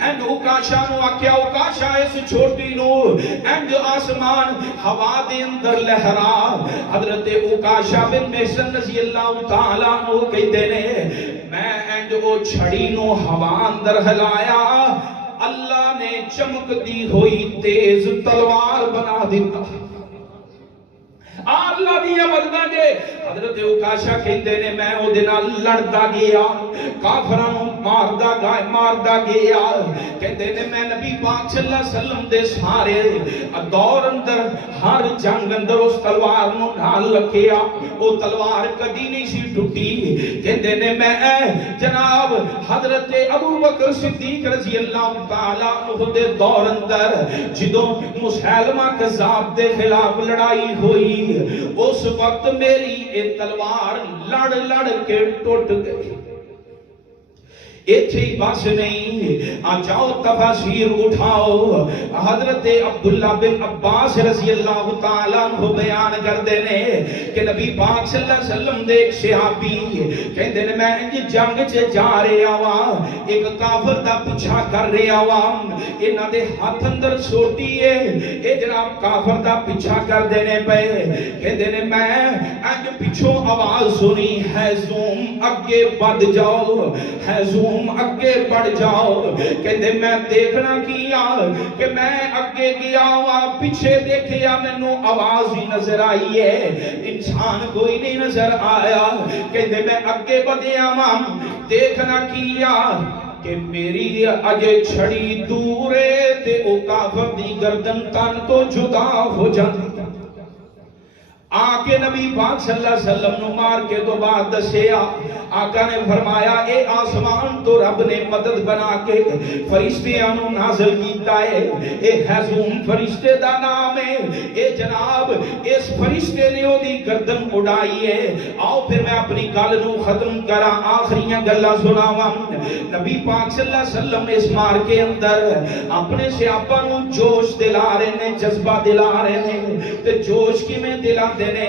اینڈ عکاشہ نو آکھیا عکاشہ اس چھوٹی نو اینڈ آسمان ہوا دے اندر لہرا۔ حضرت عکاشہ بن محصن رضی اللہ تعالیٰ عنہ کہتے نے میں اینڈ او چھڑی نو ہوا اندر ہلایا، اللہ نے چمکتی ہوئی تیز تلوار بنا دیتا۔ اللہ دیا مدداں دے حضرت اوکاشا کہندے نے میں او دے نال لڑدا گیا کافراں نوں ماردا گیا کہندے نے میں نبی پاک صلی اللہ علیہ وسلم دے سارے دور اندر ہر جنگ اندر اس تلوار نوں نال رکھیا او تلوار کدی نہیں سی ٹوٹی کہندے نے میں جناب حضرت ابو بکر صدیق رضی اللہ تعالی عنہ دے دور اندر جدوں مسلمہ کذاب دے خلاف لڑائی ہوئی اس وقت میری یہ تلوار لڑ کے ٹوٹ گئی ایتھے ہی بس نہیں جاؤ تفاسیر اٹھاؤ حضرت عبداللہ بن عباس رضی اللہ تعالیٰ عنہ بیان کردے نے کہ نبی پاک صلی اللہ علیہ وسلم دے ایک صحابی کہندے نے میں جنگ چ جا رہا وا ایک کافر دا پیچھا کر رہا وا انہاں دے ہاتھ اندر سوٹی ہے اے جناب کافر دا پیچھا کر دینے پے کہندے نے میں انج پیچھوں آواز سنی ہے زوم اگے بڑھ جاؤ ہے زوم اگے بڑھ جاؤ کہندے میں دیکھنا کیا کہ میں اگے گیا وا پیچھے دیکھیا مینوں آواز ہی نظر آئی ہے انسان کوئی نہیں نظر آیا کہندے میں اگے بڑھیا وا دیکھنا کیا کہ میری اجے چھڑی دور ہے تے او کافر دی گردن تن تو جدا ہو جاتی آکے نبی پاک صلی اللہ علیہ وسلم نو مار کے تو بعد دسیا آقا نے فرمایا اے آسمان تو رب نے مدد بنا کے فرشتیاں نو نازل کیتا ہے اے حزوم فرشتے دا نام ہے اے جناب اس فرشتے نے او دی گردن اڑائی ہے آؤ پھر میں اپنی گل نو ختم کرا آخریاں گلاں سناواں نبی پاک صلی اللہ علیہ وسلم اس مار کے اندر اپنے صحابہ نو جوش دلا رہے نے جذبہ دلا رہے نے تے جوش کی میں دلا نے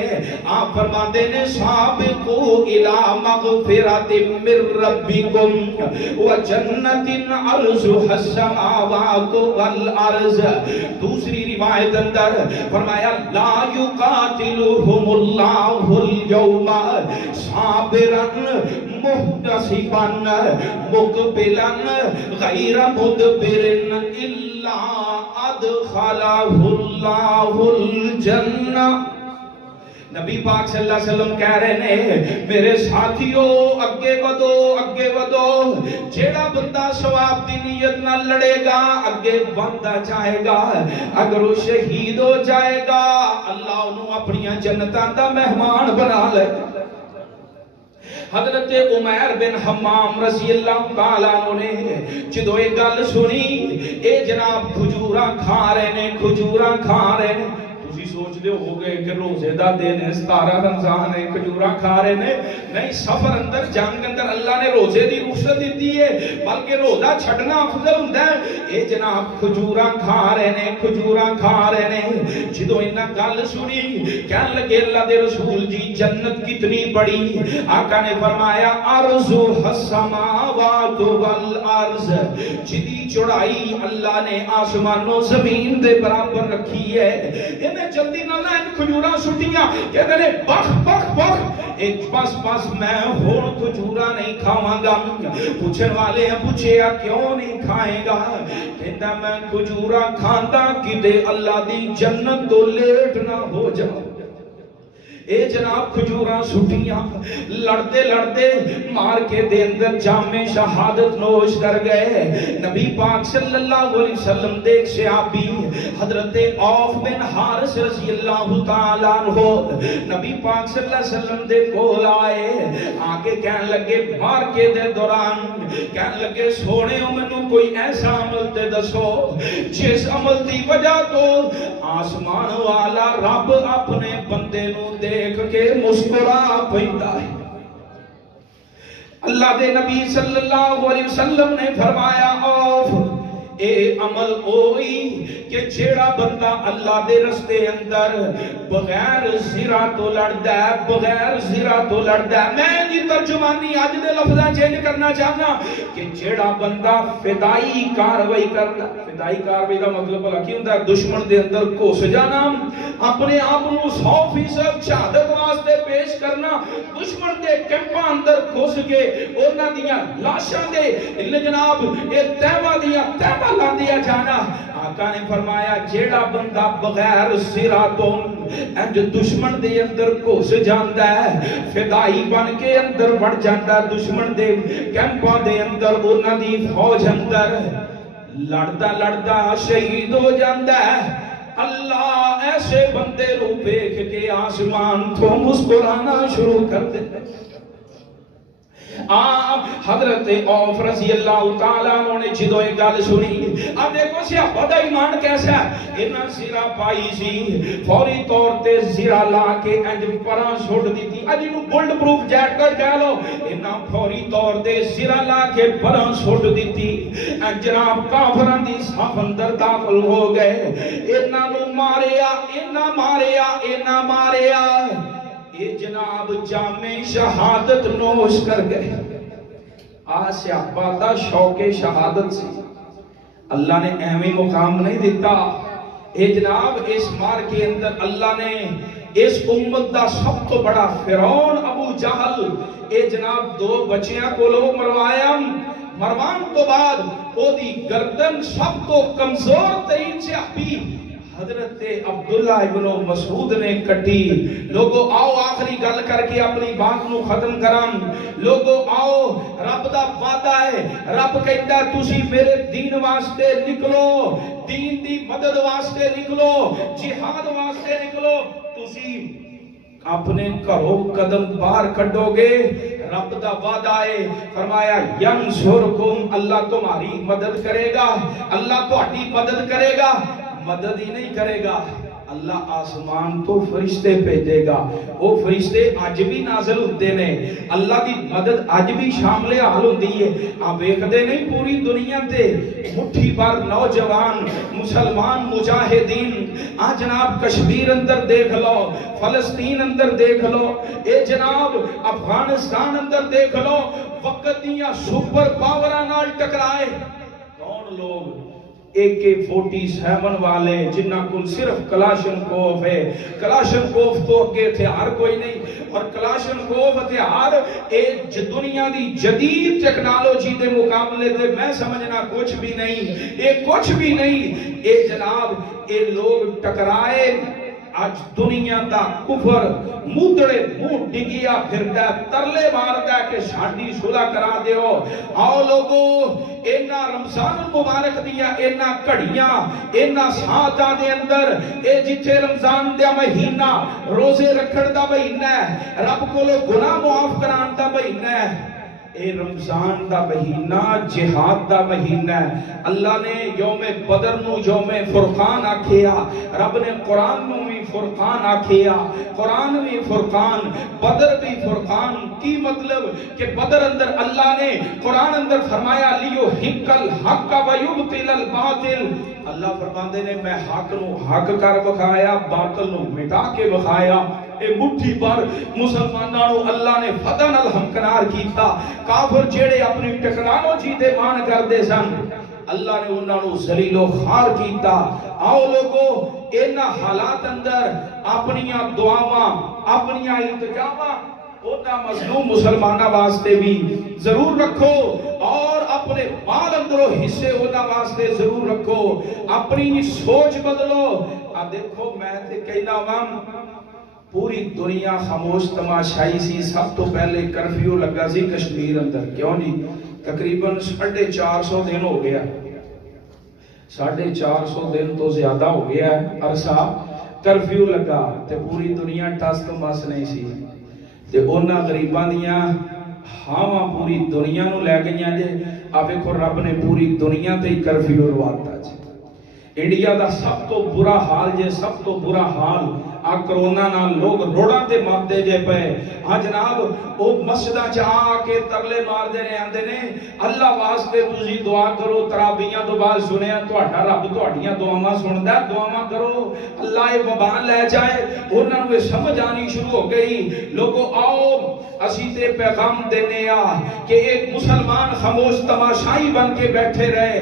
آپ فرماتے نے سابقو الى مغفرت من ربکم و جنت عرضها السماوات والارض دوسری روایت اندر فرمایا لا یقاتلهم اللہ اليوم صابرا محتسبا مقبلا غیر مدبر الا ادخلہ اللہ الجنہ نبی پاک صلی اللہ علیہ وسلم کہہ رہے ہیں میرے ساتھیوں اگے ودو جیڑا بندہ ثواب دی نیت نہ لڑے گا اگے بندہ جائے گا اگر وہ شہید ہو جائے گا اللہ انہوں اپنی جنتاں دا مہمان بنا لے حضرت عمیر بن حمام رضی اللہ تعالیٰ عنہ نے جدو ایک گل سنی اے جناب کھجوراں کھا رہے نے تسی سوچ دے ہو گئے کہ روزے دا دن ہے 17 رمضان ہے کھجوراں کھا رہے نے نہیں سفر اندر جنگ اندر اللہ نے روزے دی رخصت دیتی ہے بلکہ روزہ چھڈنا افضل ہوندا ہے اے جناب کھجوراں کھا رہے نے جدوں انہاں گل سنی کہن لگے اللہ دے رسول جی جنت کتنی بڑی آقا نے فرمایا ارض السماوات والارض جدی چوڑائی اللہ نے آسمان و زمین دے برابر رکھی ہے انہیں جلدی نہ لائن کھجوراں سٹیاں کہتے ہیں بخ ایک بس میں ہون کھجوراں نہیں کھاواں گا پوچھن والے ہیں پوچھیا کیوں نہیں کھائے گا کہتا میں کھجوراں کھاندا کدے اللہ دی جنت تو لیٹ نہ ہو جاؤ اے جناب کھجوراں سٹیاں لڑتے مار کے دے اندر جام شہادت نوش کر گئے نبی پاک صلی اللہ علیہ وسلم دے ایک صحابی حضرت عوف بن حارث رضی اللہ تعالیٰ عنہ نبی پاک صلی اللہ علیہ وسلم دے کول آئے آگے کہنے لگے مار کے دے دوران کہنے لگے سونے منوں کوئی ایسا عمل تے دسو جس عمل دی وجہ تو آسمان والا رب اپنے بندے نو دیکھ کے مسکرا پیندا ہے اللہ دے نبی صلی اللہ علیہ وسلم نے فرمایا اوف اے عمل ہوئی کہ جیڑا بندہ اللہ دے رستے اندر بغیر زرا تو لڑدا ہے میں جی ترجمانی آج دے لفظاں چینج کرنا چاہنا کہ جیڑا بندہ فدائی کاروائی کردا فدائی کاروائی دا مطلب بھلا کی ہوندا ہے دشمن دے اندر گھس جانا اپنے آپ نو 100% شہادت واسطے پیش کرنا دشمن دے کیمپاں اندر گھس کے انہاں دیاں لاشاں دے جناب اے تہوا دیاں لا دیا جانا. آقا نے فرمایا جیڑا بندہ بغیر سراتوں انج دشمن دے اندر گھس جاندا ہے, فدائی بن کے اندر وڑ جاندا دشمن دے کیمپاں دے اندر, انہاں دی فوج اندر لڑدا لڑدا شہید ہو جاندا ہے, اللہ ایسے بندے رو دیکھ کے آسمان تو مسکرانا شروع کر دے. حضرت عوف رضی اللہ تعالیٰ عنہ نے جدو ایک گل سنی, اب دیکھو صحابہ دا ایمان کیسا ہے, انہاں زرہ پائی سی, فوری طور تے زرہ لا کے انج پران سٹ دیتی, اج انہوں بلڈ پروف جیکٹ کہہ لو, انہاں فوری طور تے زرہ لا کے پران سٹ دیتی, جناب کافران دی صف اندر داخل ہو گئے, انہاں نو ماریا, انہاں ماریا, انہاں ماریا, یہ جناب جامع شہادت نوش کر گئے. صحابہ دا شوق شہادت سی, اللہ نے اہمی مقام نہیں دیتا. اے جناب اس مار کے اندر اللہ نے اس امت دا سب تو بڑا فرعون ابو جہل, اے جناب دو بچیاں کو لو مروایا, مروان تو بعد او دی گردن سب تو کمزور ترین صحابی حضرت عبداللہ ابن مسعود نے کٹی. لوگو آؤ آخری گل کر کے اپنی بات نو ختم کرام. لوگو آؤ, رب دا وعدہ ہے, رب کہتا ہے تسی میرے دین واسطے نکلو, دین دی مدد واسطے نکلو, جہاد واسطے نکلو, تسی اپنے گھروں قدم باہر کڈو گے, رب دا وعدہ ہے, فرمایا ینصرکم, اللہ تمہاری مدد کرے گا, اللہ تہاڈی مدد کرے گا. مدد ہی نہیں کرے گا, اللہ آسمان تو فرشتے بھیجے گا, وہ فرشتے آج بھی نازل ہوتے نے, اللہ دی مدد آج بھی شامل حال ہوتی ہے. آپ دیکھتے نہیں پوری دنیا تے مٹھی بار نوجوان مسلمان مجاہدین, آج جناب کشمیر اندر دیکھ لو, فلسطین اندر دیکھ لو, اے جناب افغانستان اندر دیکھ لو, وقت دیا سپر پاوران نال ٹکرائے کون لوگ, AK-47 والے جنہ کل صرف کلاشن کوف ہے. کلاشن کوف تو اگے ہتھیار کوئی نہیں, اور کلاشن کوف ہتھیار دنیا دی جدید ٹیکنالوجی دے مقابلے دے میں سمجھنا کچھ بھی نہیں, اے کچھ بھی نہیں. اے جناب اے لوگ ٹکرائے, آج دنیا دا کفر مودڑے منہ ڈگیا پھردا, ترلے ماردا کہ ساڈی صلح کرا دیو. آؤ لوگو, اینا رمضان مبارک دیا اینا کڑیاں اینا ساعتاں دے اندر, اے جتھے رمضان دا مہینہ روزے رکھن دا مہینہ ہے, رب کولو گناہ معاف کران دا مہینہ ہے, اے رمضان دا مہینہ جہاد دا مہینہ ہے. اللہ نے یوم بدر نو یوم فرقان آکھیا, رب نے قرآن نو بھی فرقان آکھیا, قرآن بھی فرقان, بدر بھی فرقان. کی مطلب کہ بدر اندر اللہ نے قرآن اندر فرمایا لیو حقل حق و یبطل الباطل, اللہ فرماندے نے میں حق نو حق کر بخایا, باطل نو مٹا کے بخایا. اے مٹھی پر مسلمانوں اللہ نے فتح نال ہمکنار کیتا. کافر جیڑے اپنی ٹیکنالوجی دے مان کردے سن, اللہ نے انہاں نو ذلیل و خوار کیتا. آؤ لوگو, انہاں حالات اندر اپنیاں دعاواں اپنیاں التجاواں اونا مظلوم مسلمانہ واسطے بھی ضرور رکھو, اور اپنے مال اندروں حصے اونا واسطے ضرور رکھو, اپنی سوچ بدلو. اب دیکھو میں تے کہنا وام, پوری دنیا خاموش تماشائی سی. سب تو پہلے کرفیو لگا سی کشمیر اندر, کیوں جی, تقریباً 450 دن ہو گیا, 450 دن تو زیادہ ہو گیا ہے عرصہ کرفیو لگا, تے پوری دنیا ٹس تو بس نہیں سی, تے اونا غریباں دیاں ہاواں پوری دنیا نو لے گئیاں جے. آپ دیکھو رب نے پوری دنیا تے ہی کرفیو لواتا جی. انڈیا دا سب تو برا حال جے, سب تو برا حال آ کرونا نال لوگ روڑاں تے مردے جے پے. ہاں جناب او مسجداں چ آ کے ترلے مار دے نے, آندے نے اللہ واسطے تسی دعا کرو. تراویحاں تو بعد سنیا تہاڈا رب تہاڈیاں دعاواں سندا, دعاواں کرو اللہ اے وبا لے جائے. انہاں نوں سمجھ آنی شروع ہو گئی. لوگو آؤ اسی تے پیغام دینے آ کہ ایک مسلمان خاموش تماشائی بن کے بیٹھے رہے,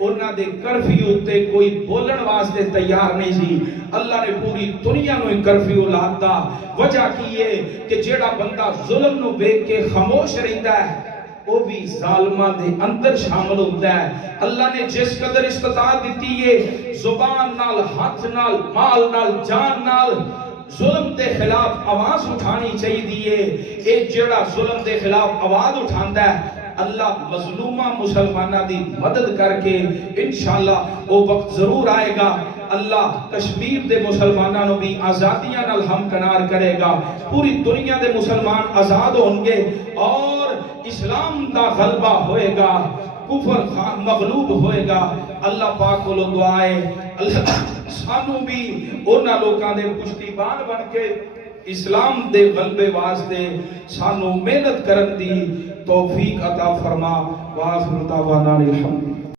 انہاں دے کرفیو تے کوئی بولن واسطے تیار نہیں سی. اللہ نے پوری دنیا نو کرفیو لاتا. وجہ کی ہے کہ جیڑا بندہ ظلم نو دیکھ کے خاموش رہندا ہے, وہ بھی ظالمہ دے اندر شامل ہوتا ہے. اللہ نے جس قدر استطاعت دیتی ہے زبان نال، ہاتھ نال، مال نال، جان نال ظلم دے خلاف آواز اٹھانی چاہیے. اے جڑا ظلم دے خلاف آواز اٹھاندا ہے اللہ مظلومہ مسلمانہ دی مدد کر کے انشاءاللہ وہ وقت ضرور آئے گا. اللہ کشمیر دے مسلمانہ نو بھی آزادیاں نال ہم کنار کرے گا. پوری دنیا دے مسلمان آزاد ہوں گے اور اسلام دا غلبہ ہوئے گا، کفر مغلوب ہوئے گا. اللہ پاک کو دعا ہے اللہ سانو بھی انہاں لوکاں دے پشتیبان بن کے اسلام دے غلبے واسطے سانو محنت کرن دی توفیق عطا فرما. وآخر دعوانا الحمد.